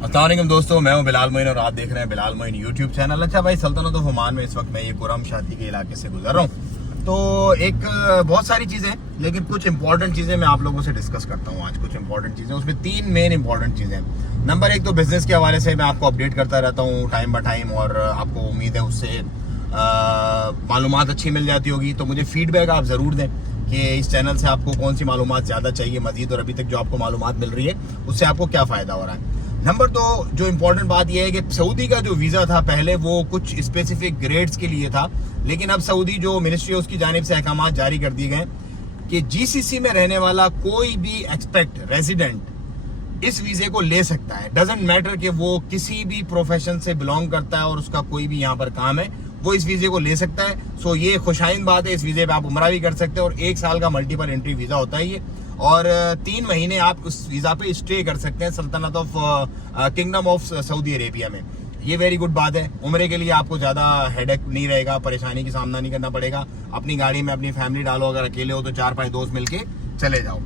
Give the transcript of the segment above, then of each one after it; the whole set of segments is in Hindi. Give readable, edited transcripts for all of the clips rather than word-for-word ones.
अस्सलाम वालेकुम दोस्तों, मैं हूं बिलाल मोइन और आप देख रहे हैं बिलाल मोइन यूट्यूब चैनल। अच्छा भाई, सल्तनत ऑफ ओमान में इस वक्त मैं ये कुरम शाती के इलाके से गुजर रहा हूँ। तो एक बहुत सारी चीज़ें, लेकिन कुछ इंपॉर्टेंट चीज़ें मैं आप लोगों से डिस्कस करता हूँ आज। कुछ इंपॉर्टेंट चीज़ें, उसमें 3 मेन इंपॉर्टेंट चीज़ें हैं। नंबर 1 तो बिजनेस के हवाले से मैं आपको अपडेट करता रहता हूँ टाइम बाय टाइम, और आपको उम्मीद है उससे मालूमात अच्छी मिल जाती होगी। तो मुझे फीडबैक आप ज़रूर दें कि इस चैनल से आपको कौन सी मालूमात ज़्यादा चाहिए मज़ीद, और अभी तक जो आपको मालूमात मिल रही है उससे आपको क्या फ़ायदा हो रहा है। नंबर 2 जो इम्पोर्टेंट बात यह है कि सऊदी का जो वीज़ा था पहले वो कुछ स्पेसिफिक ग्रेड्स के लिए था, लेकिन अब सऊदी जो मिनिस्ट्री है उसकी जानिब से अहकाम जारी कर दिए गए कि जीसीसी में रहने वाला कोई भी एक्सपेक्ट रेजिडेंट इस वीज़े को ले सकता है। डजेंट मैटर कि वो किसी भी प्रोफेशन से बिलोंग करता है और उसका कोई भी यहाँ पर काम है, वो इस वीज़े को ले सकता है। सो ये खुशाइन बात है। इस वीज़े पे आप उम्रा भी कर सकते हैं और 1 साल का मल्टीपल एंट्री वीज़ा होता है ये, और 3 महीने आप उस वीज़ा पे स्टे कर सकते हैं सल्तनत of kingdom of Saudi Arabia में। ये वेरी गुड बात है। उम्रे के लिए आपको ज़्यादा हेडेक नहीं रहेगा, परेशानी की सामना नहीं करना पड़ेगा। अपनी गाड़ी में अपनी फैमिली डालो, अगर अकेले हो तो 4-5 दोस्त मिलके चले जाओ।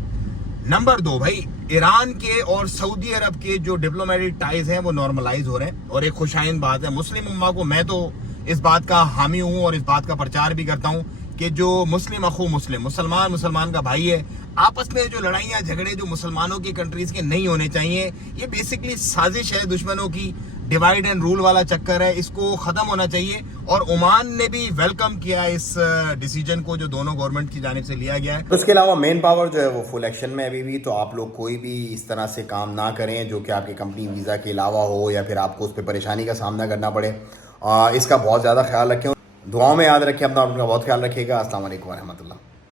नंबर 2 भाई, ईरान के और सऊदी अरब के जो डिप्लोमेटिक टाइज हैं वो नॉर्मलाइज हो रहे हैं, और एक खुशाइन बात है। मुस्लिम उम्मा को, मैं तो इस बात का हामी हूँ और इस बात का प्रचार भी करता हूँ कि जो मुस्लिम अखू मुस्लिम, मुसलमान का भाई है, आपस में जो लड़ाइयाँ झगड़े जो मुसलमानों की कंट्रीज के नहीं होने चाहिए, ये बेसिकली साजिश है दुश्मनों की। डिवाइड एंड रूल वाला चक्कर है, इसको खत्म होना चाहिए। और ओमान ने भी वेलकम किया इस डिसीजन को जो दोनों गवर्नमेंट की जानिब से लिया गया है। तो इसके अलावा मेन पावर जो है वो फुल एक्शन में अभी भी। तो आप लोग कोई भी इस तरह से काम ना करें जो कि आपकी कंपनी वीज़ा के अलावा हो, या फिर आपको उस पर परेशानी का सामना करना पड़े। इसका बहुत ज़्यादा ख्याल रखें, दुआओं में याद रखें, अपना बहुत ख्याल रखिएगा। अस्सलाम वालेकुम व रहमतुल्लाह।